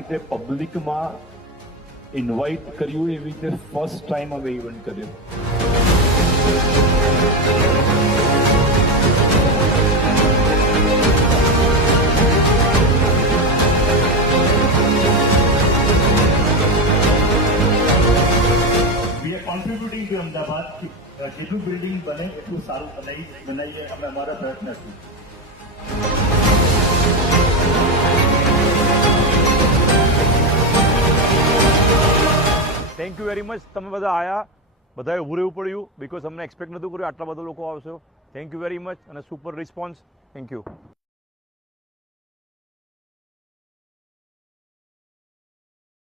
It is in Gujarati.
રીતે પબ્લિકમાં ઇન્વાઇટ કર્યું, એવી રીતે ફર્સ્ટ ટાઈમ અમે ઇવેન્ટ કર્યો. We are contributing to Ahmedabad કે જેટલું બિલ્ડિંગ બને એટલું સારું બનાવીએ અમે અમારા પ્રયત્નથી. Thank you very much. તમે બધા આવ્યા, બધાએ ઊભું રહેવું પડ્યું બિકોઝ અમને એક્સપેક્ટ નહોતું કર્યું આટલા બધા લોકો આવશે. થેન્ક યુ વેરી મચ અને સુપર રિસ્પોન્સ. Thank you.